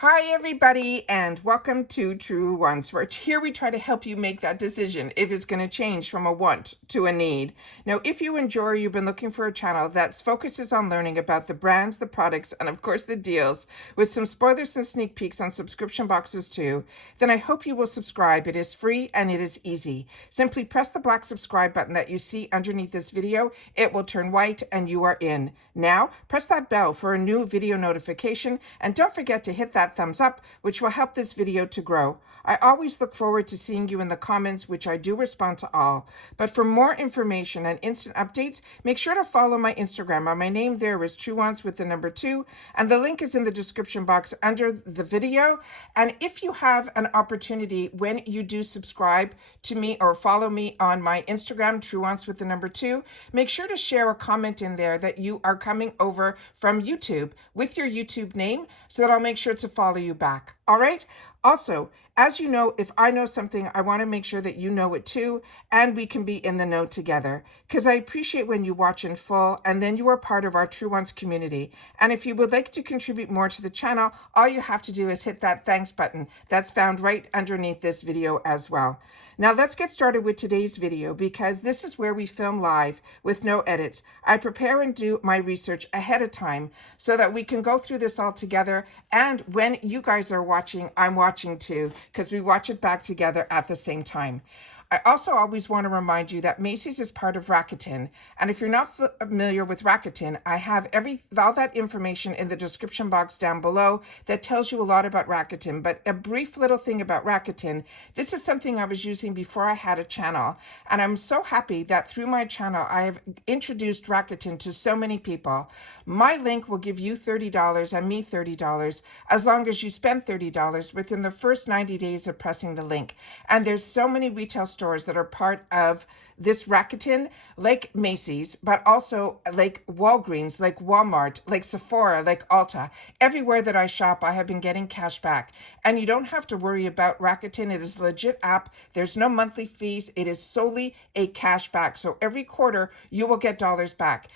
Hi everybody and welcome to Truewants, where here we try to help you make that decision if it's going to change from a want to a need. Now, if you enjoy or you've been looking for a channel that focuses on learning about the brands, the products, and of course the deals, with some spoilers and sneak peeks on subscription boxes too, then I hope you will subscribe. It is free and it is easy. Simply press the black subscribe button that you see underneath this video. It will turn white and you are in. Now, press that bell for a new video notification and don't forget to hit that thumbs up, which will help this video to grow. I always look forward to seeing you in the comments, which I do respond to all. But for more information and instant updates, make sure to follow my Instagram. My name there is Truewants with the number 2, and the link is in the description box under the video. And if you have an opportunity when you do subscribe to me or follow me on my Instagram, Truewants with the number 2, make sure to share a comment in there that you are coming over from YouTube with your YouTube name so that I'll make sure to follow you back. All right. Also, as you know, if I know something, I want to make sure that you know it too, and we can be in the know together, because I appreciate when you watch in full and then you are part of our Truewants community. And if you would like to contribute more to the channel, all you have to do is hit that thanks button that's found right underneath this video as well. Now let's get started with today's video, because this is where we film live with no edits. I prepare and do my research ahead of time so that we can go through this all together. And when you guys are watching, I'm watching too, because we watch it back together at the same time. I also always want to remind you that Macy's is part of Rakuten. And if you're not familiar with Rakuten, I have all that information in the description box down below that tells you a lot about Rakuten. But a brief little thing about Rakuten, this is something I was using before I had a channel. And I'm so happy that through my channel, I have introduced Rakuten to so many people. My link will give you $30 and me $30 as long as you spend $30 within the first 90 days of pressing the link. And there's so many retail stores that are part of this Rakuten, like Macy's, but also like Walgreens, like Walmart, like Sephora, like Ulta. Everywhere that I shop, I have been getting cash back. And you don't have to worry about Rakuten. It is a legit app. There's no monthly fees. It is solely a cash back. So every quarter, you will get dollars back.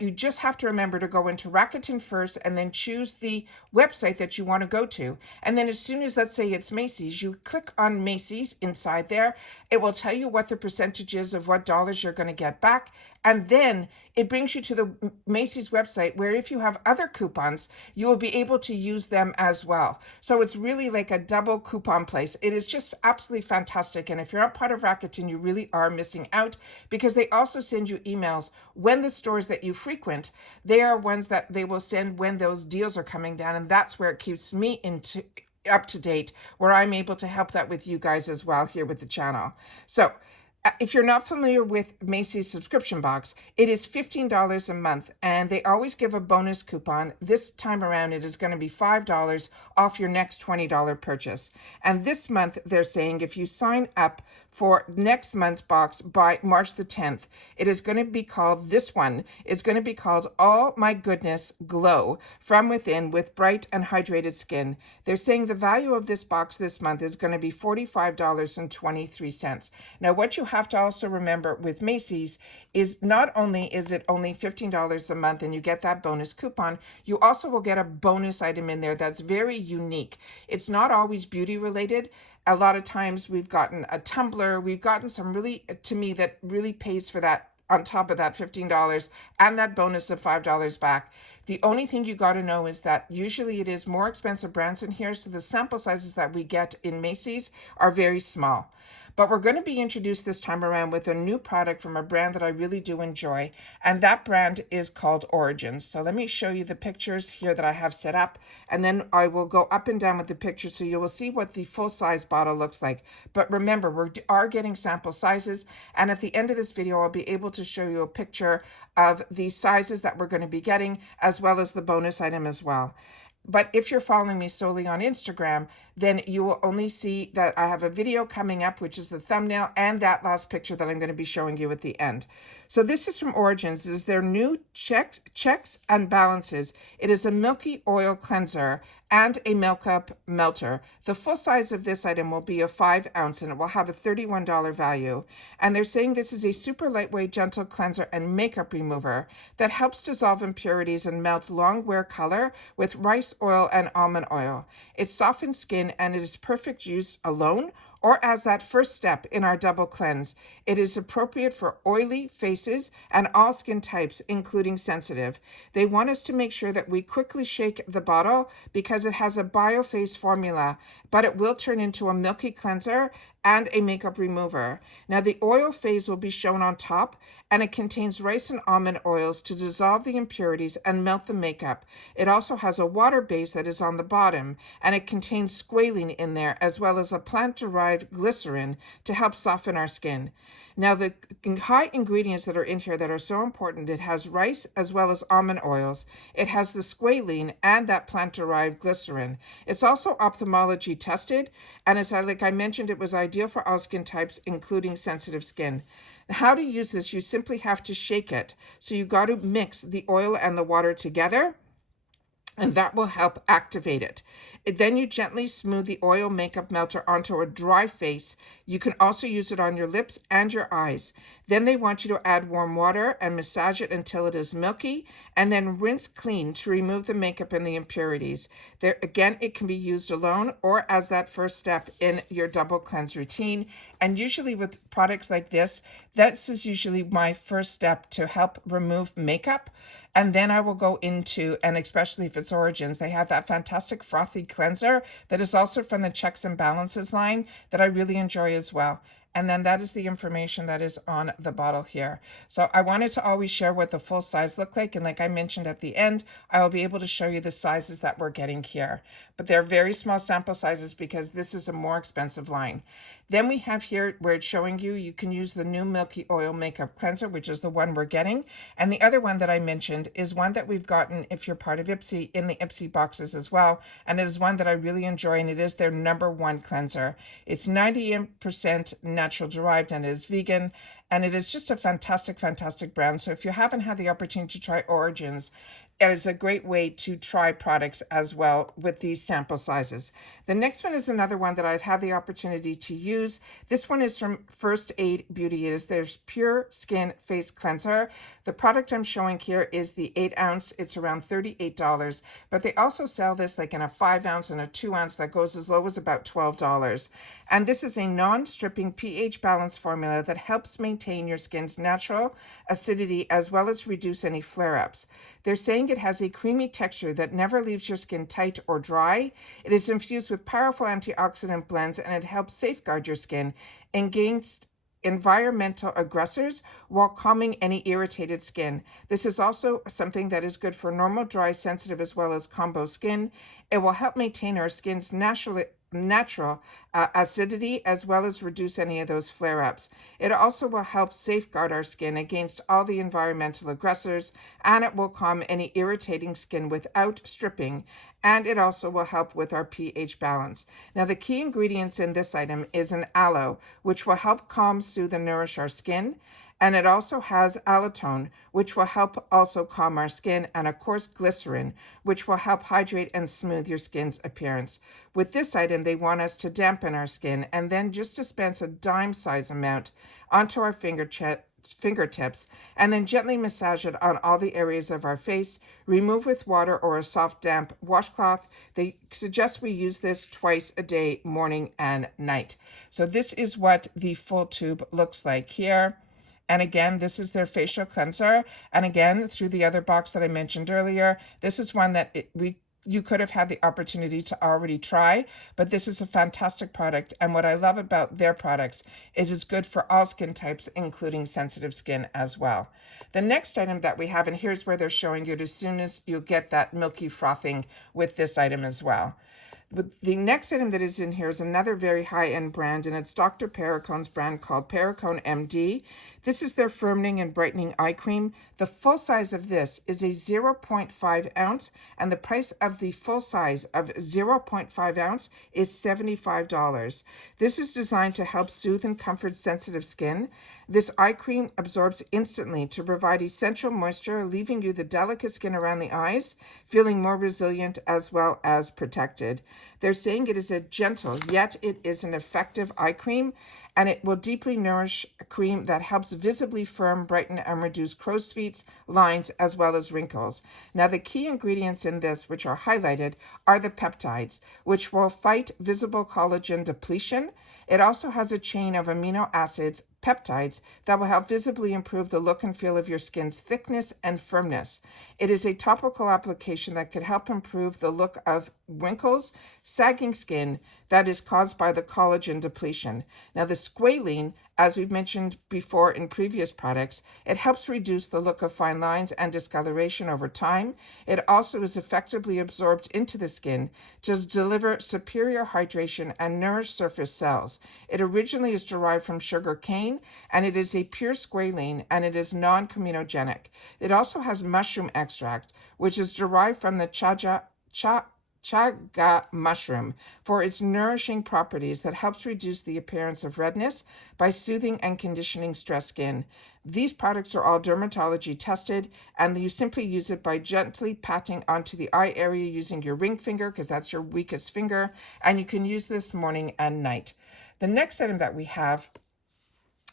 You just have to remember to go into Rakuten first and then choose the website that you want to go to. And then as soon as, let's say it's Macy's, you click on Macy's inside there. It will tell you what the percentage is of what dollars you're going to get back. And then it brings you to the Macy's website, where if you have other coupons, you will be able to use them as well. So it's really like a double coupon place. It is just absolutely fantastic. And if you're not part of Rakuten, you really are missing out, because they also send you emails when the stores that you frequent, they are ones that they will send when those deals are coming down. And that's where it keeps me up to date, where I'm able to help that with you guys as well here with the channel. So if you're not familiar with Macy's subscription box, it is $15 a month, and they always give a bonus coupon. This time around, it is going to be $5 off your next $20 purchase. And this month, they're saying if you sign up for next month's box by March the 10th, it is going to be called, this one is going to be called All My Goodness Glow from Within with Bright and Hydrated Skin. They're saying the value of this box this month is going to be $45.23. Now, what you have to also remember with Macy's is not only is it only $15 a month and you get that bonus coupon, you also will get a bonus item in there that's very unique. It's not always beauty related. A lot of times we've gotten a tumbler, we've gotten some really, to me, that really pays for that on top of that $15 and that bonus of $5 back. The only thing you got to know is that usually it is more expensive brands in here, so the sample sizes that we get in Macy's are very small. But we're going to be introduced this time around with a new product from a brand that I really do enjoy, and that brand is called Origins. So let me show you the pictures here that I have set up, and then I will go up and down with the pictures so you will see what the full-size bottle looks like. But remember, we are getting sample sizes, and at the end of this video, I'll be able to show you a picture of the sizes that we're going to be getting, as well as the bonus item as well. But if you're following me solely on Instagram, then you will only see that I have a video coming up, which is the thumbnail and that last picture that I'm going to be showing you at the end. So this is from Origins. This is their new checks and balances. It is a milky oil cleanser, and a milk up melter. The full size of this item will be a 5 ounce and it will have a $31 value. And they're saying this is a super lightweight, gentle cleanser and makeup remover that helps dissolve impurities and melt long wear color with rice oil and almond oil. It softens skin and it is perfect used alone or as that first step in our double cleanse. It is appropriate for oily faces and all skin types, including sensitive. They want us to make sure that we quickly shake the bottle because it has a biophase formula, but it will turn into a milky cleanser and a makeup remover. Now the oil phase will be shown on top and it contains rice and almond oils to dissolve the impurities and melt the makeup. It also has a water base that is on the bottom and it contains squalene in there as well as a plant-derived glycerin to help soften our skin. Now the high ingredients that are in here that are so important, it has rice as well as almond oils. It has the squalene and that plant-derived glycerin. It's also ophthalmology tested, and like I mentioned, it was ideal for all skin types, including sensitive skin. How to use this, you simply have to shake it. So you got to mix the oil and the water together, and that will help activate it. Then you gently smooth the oil makeup melter onto a dry face. You can also use it on your lips and your eyes. Then they want you to add warm water and massage it until it is milky, and then rinse clean to remove the makeup and the impurities. There again, it can be used alone or as that first step in your double cleanse routine. And usually with products like this is usually my first step to help remove makeup. And then I will go into, and especially if it's Origins, they have that fantastic frothy cleanser that is also from the Checks and Balances line that I really enjoy as well. And then that is the information that is on the bottle here. So I wanted to always share what the full size look like. And like I mentioned at the end, I will be able to show you the sizes that we're getting here. But they're very small sample sizes because this is a more expensive line. Then we have here where it's showing you can use the new Milky Oil Makeup Cleanser, which is the one we're getting. And the other one that I mentioned is one that we've gotten if you're part of Ipsy in the Ipsy boxes as well. And it is one that I really enjoy, and it is their #1 cleanser. It's 90% natural derived and it is vegan. And it is just a fantastic, fantastic brand. So if you haven't had the opportunity to try Origins, it is a great way to try products as well with these sample sizes. The next one is another one that I've had the opportunity to use. This one is from First Aid Beauty. It is their Pure Skin Face Cleanser. The product I'm showing here is the 8 ounce. It's around $38, but they also sell this like in a 5 ounce and a 2 ounce that goes as low as about $12. And this is a non-stripping pH balance formula that helps maintain your skin's natural acidity as well as reduce any flare-ups. They're saying it has a creamy texture that never leaves your skin tight or dry. It is infused with powerful antioxidant blends and it helps safeguard your skin against environmental aggressors while calming any irritated skin. This is also something that is good for normal, dry, sensitive, as well as combo skin. It will help maintain our skin's natural acidity as well as reduce any of those flare-ups. It also will help safeguard our skin against all the environmental aggressors, and it will calm any irritating skin without stripping, and it also will help with our pH balance. Now the key ingredients in this item is an aloe, which will help calm, soothe, and nourish our skin. And it also has allantoin, which will help also calm our skin, and of course glycerin, which will help hydrate and smooth your skin's appearance. With this item, they want us to dampen our skin and then just dispense a dime size amount onto our fingertips and then gently massage it on all the areas of our face. Remove with water or a soft damp washcloth. They suggest we use this twice a day, morning and night. So this is what the full tube looks like here. And again, this is their facial cleanser. And again, through the other box that I mentioned earlier, this is one that you could have had the opportunity to already try, but this is a fantastic product. And what I love about their products is it's good for all skin types, including sensitive skin as well. The next item that we have, and here's where they're showing you as soon as you get that milky frothing with this item as well. The next item that is in here is another very high-end brand, and it's Dr. Perricone's brand called Perricone MD. This is their firming and brightening eye cream. The full size of this is a 0.5 ounce, and the price of the full size of 0.5 ounce is $75. This is designed to help soothe and comfort sensitive skin. This eye cream absorbs instantly to provide essential moisture, leaving you the delicate skin around the eyes feeling more resilient as well as protected. They're saying it is a gentle, yet it is an effective eye cream, and it will deeply nourish a cream that helps visibly firm, brighten, and reduce crow's feet, lines, as well as wrinkles. Now, the key ingredients in this, which are highlighted, are the peptides, which will fight visible collagen depletion. It also has a chain of amino acids, peptides, that will help visibly improve the look and feel of your skin's thickness and firmness. It is a topical application that can help improve the look of wrinkles, sagging skin that is caused by the collagen depletion. Now, the squalene, as we've mentioned before in previous products, it helps reduce the look of fine lines and discoloration over time. It also is effectively absorbed into the skin to deliver superior hydration and nourish surface cells. It originally is derived from sugar cane, and it is a pure squalene, and it is non-comedogenic. It also has mushroom extract, which is derived from the chaga mushroom for its nourishing properties that helps reduce the appearance of redness by soothing and conditioning stressed skin. These products are all dermatology tested, and you simply use it by gently patting onto the eye area using your ring finger, because that's your weakest finger, and you can use this morning and night. The next item that we have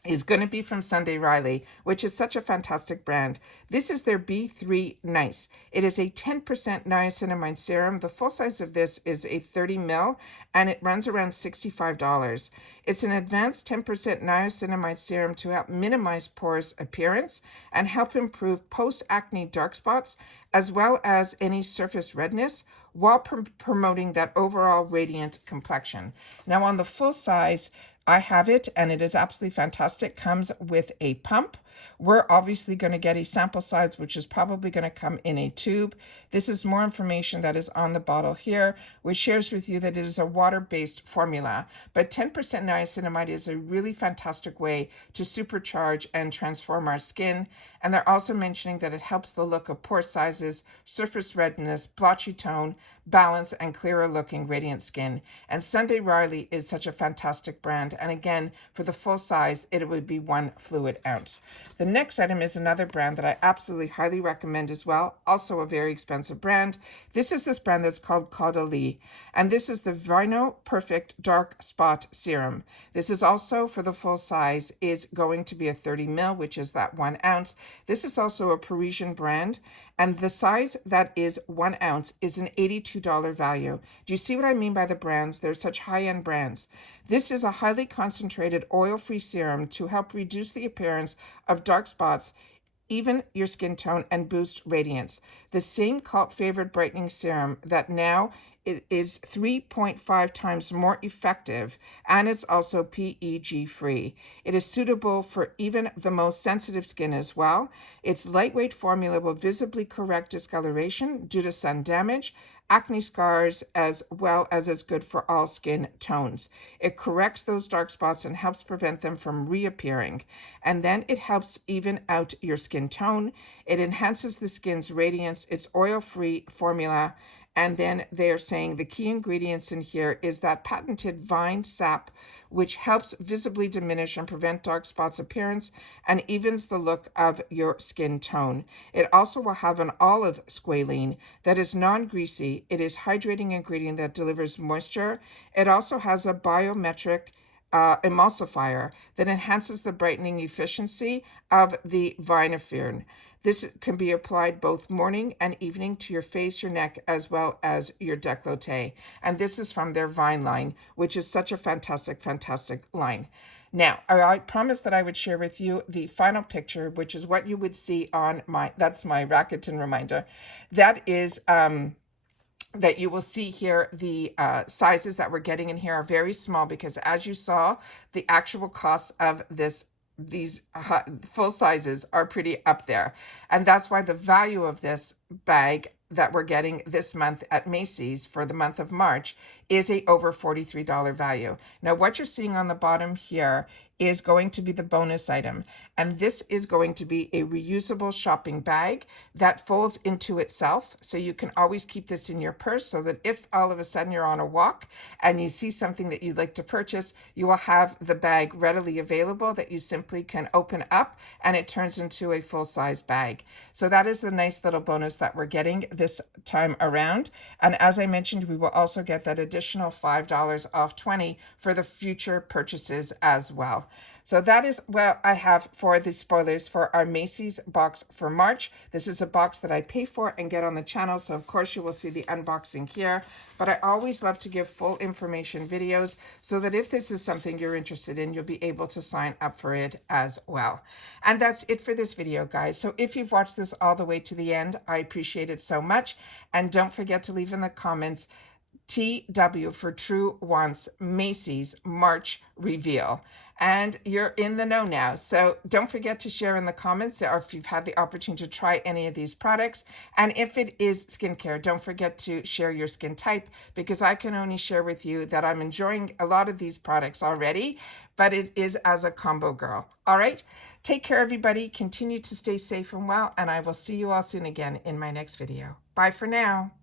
is going to be from Sunday Riley, which is such a fantastic brand. This is their B3 Nice. It is a 10% niacinamide serum. The full size of this is a 30 ml, and it runs around $65. It's an advanced 10% niacinamide serum to help minimize pores appearance and help improve post-acne dark spots, as well as any surface redness, while promoting that overall radiant complexion. Now, on the full size, I have it, and it is absolutely fantastic. Comes with a pump. We're obviously going to get a sample size, which is probably going to come in a tube. This is more information that is on the bottle here, which shares with you that it is a water-based formula. But 10% niacinamide is a really fantastic way to supercharge and transform our skin. And they're also mentioning that it helps the look of pore sizes, surface redness, blotchy tone, balance, and clearer looking radiant skin. And Sunday Riley is such a fantastic brand. And again, for the full size, it would be 1 fluid ounce. The next item is another brand that I absolutely highly recommend as well. Also a very expensive brand. This is this brand that's called Caudalie. And this is the Vino Perfect Dark Spot Serum. This is also, for the full size, is going to be a 30 ml, which is that 1 ounce. This is also a Parisian brand, and the size that is 1 ounce is an $82 value. Do you see what I mean by the brands? They're such high-end brands. This is a highly concentrated oil-free serum to help reduce the appearance of dark spots, even your skin tone, and boost radiance. The same cult favorite brightening serum that now is 3.5 times more effective, and it's also PEG free. It is suitable for even the most sensitive skin as well. Its lightweight formula will visibly correct discoloration due to sun damage, acne scars, as well as it's good for all skin tones. It corrects those dark spots and helps prevent them from reappearing. And then it helps even out your skin tone. It enhances the skin's radiance. It's oil-free formula. And then they are saying the key ingredients in here is that patented vine sap, which helps visibly diminish and prevent dark spots appearance and evens the look of your skin tone. It also will have an olive squalene that is non-greasy. It is hydrating ingredient that delivers moisture. It also has a biometric emulsifier that enhances the brightening efficiency of the viniferne. This can be applied both morning and evening to your face, your neck, as well as your décolleté. And this is from their Vine line, which is such a fantastic, fantastic line. Now, I promised that I would share with you the final picture, which is what you would see on that's my Rakuten reminder. That is, that you will see here, the sizes that we're getting in here are very small, because as you saw, the actual costs of these full sizes are pretty up there. And that's why the value of this bag that we're getting this month at Macy's for the month of March is a over $43 value. Now, what you're seeing on the bottom here is going to be the bonus item. And this is going to be a reusable shopping bag that folds into itself. So you can always keep this in your purse so that if all of a sudden you're on a walk and you see something that you'd like to purchase, you will have the bag readily available that you simply can open up and it turns into a full-size bag. So that is the nice little bonus that we're getting this time around. And as I mentioned, we will also get that additional $5 off 20 for the future purchases as well. So that is what I have for the spoilers for our Macy's box for March. This is a box that I pay for and get on the channel. So of course you will see the unboxing here, but I always love to give full information videos so that if this is something you're interested in, you'll be able to sign up for it as well. And that's it for this video, guys. So if you've watched this all the way to the end, I appreciate it so much. And don't forget to leave in the comments TW for Truewants Macy's March reveal. And you're in the know now. So don't forget to share in the comments or if you've had the opportunity to try any of these products. And if it is skincare, don't forget to share your skin type, because I can only share with you that I'm enjoying a lot of these products already, but it is as a combo girl. All right. Take care, everybody. Continue to stay safe and well. And I will see you all soon again in my next video. Bye for now.